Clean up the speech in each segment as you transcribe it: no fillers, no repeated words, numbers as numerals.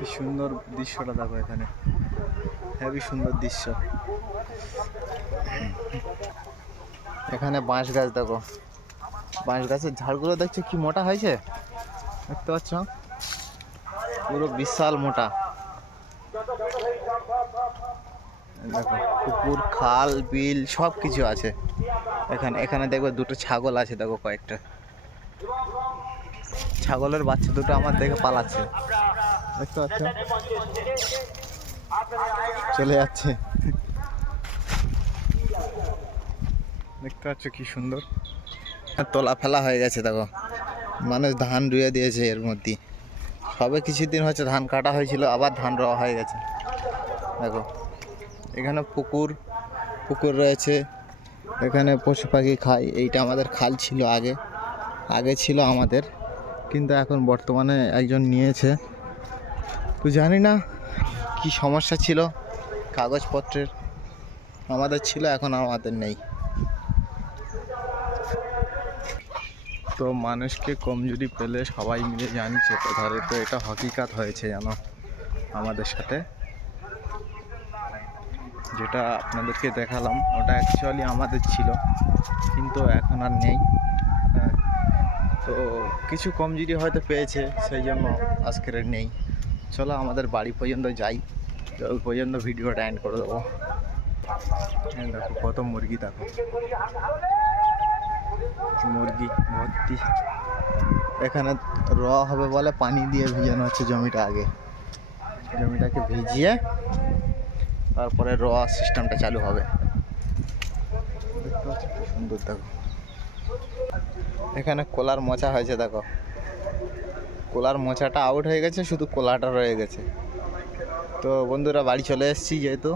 কি সুন্দর দৃশ্যটা দেখো, এখানে হেবি সুন্দর দৃশ্য। এখানে বাঁশ গাছ দেখো, বাঁশ গাছের ঝাড়গুলো দেখছো কি মোটা হয়েছে, দেখতে পাচ্ছ পুরো বিশাল মোটা। দেখো পুকুর খাল বিল সব কিছু আছে এখানে। এখানে দেখবে দুটো ছাগল আছে, দেখো কয়েকটা ছাগলের বাচ্চা দুটো আমার দেখে পালাচ্ছে, দেখতে পাচ্ছ চলে যাচ্ছে। দেখতে পাচ্ছ কি সুন্দর তোলা ফেলা হয়ে গেছে, দেখো মানুষ ধান রুয়ে দিয়েছে এর মধ্যে। সবে কিছুদিন হচ্ছে ধান কাটা হয়েছিল, আবার ধান রোয়া হয়ে গেছে। দেখো এখানে পুকুর পুকুর রয়েছে, এখানে পশু পাখি খায়। এইটা আমাদের খাল ছিল আগে, আগে ছিল আমাদের, কিন্তু এখন বর্তমানে একজন নিয়েছে। তো জানি না কি সমস্যা ছিল কাগজপত্রের, আমাদের ছিল এখন আমাদের নেই। তো মানুষকে কমজোরি পেলে সবাই মিলে জানছে তো, ধরে তো এটা হকিকাত হয়েছে জানো আমাদের সাথে। যেটা আপনাদেরকে দেখালাম ওটা অ্যাকচুয়ালি আমাদের ছিল, কিন্তু এখন আর নেই। তো কিছু কমজোরি হয়তো পেয়েছে, সেই জন্য আজকের নেই। চলো আমাদের বাড়ি পর্যন্ত যাই, তো ওই পর্যন্ত ভিডিওটা এন্ড করে দেবো। দেখো কত মুরগি, দেখো মুরগি ভর্তি। এখানে র হবে বলে পানি দিয়ে ভিজানো হচ্ছে জমিটা, আগে জমিটাকে ভিজিয়ে তারপরে র সিস্টেমটা চালু হবে। দেখতে পাচ্ছ কি সুন্দর, দেখো এখানে কোলার মোচা হয়েছে, দেখো কোলার মোচাটা আউট হয়ে গেছে, শুধু কোলাটা রয়ে গেছে। তো বন্ধুরা বাড়ি চলে এসেছি, যেহেতু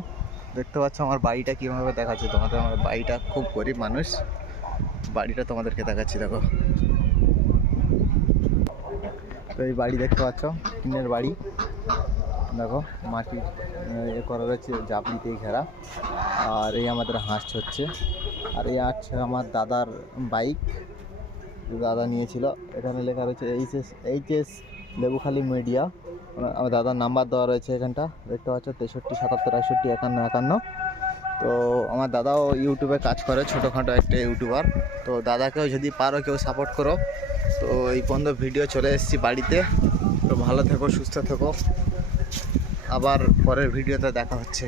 দেখতে পাচ্ছ আমার বাড়িটা কীভাবে দেখাচ্ছে তোমাদের। আমার বাড়িটা খুব গরিব মানুষ, বাড়িটা তোমাদেরকে দেখাচ্ছি। দেখো তো এই বাড়ি দেখতে পাচ্ছ টিনের বাড়ি, দেখো মাটির এ করা রয়েছে, জাপড়িতেই ঘেরা। আর এই আমাদের হাঁস হচ্ছে, আর এই আছে আমার দাদার বাইক, দাদা নিয়েছিল। এখানে লেখা রয়েছে এইচএস লেবুখালী মিডিয়া, আমার দাদার নাম্বার দেওয়া রয়েছে এখানটা, দেখতে পাচ্ছ 63 77 61 51 51। তো আমার দাদাও ইউটিউবে কাজ করে, ছোটোখাটো একটা ইউটিউবার। তো দাদাকেও যদি পারো কেউ সাপোর্ট করো। তো এই পর্যন্ত ভিডিও চলে এসেছি বাড়িতে। তো ভালো থেকো, সুস্থ থেকো, আবার পরের ভিডিওতে দেখা হচ্ছে।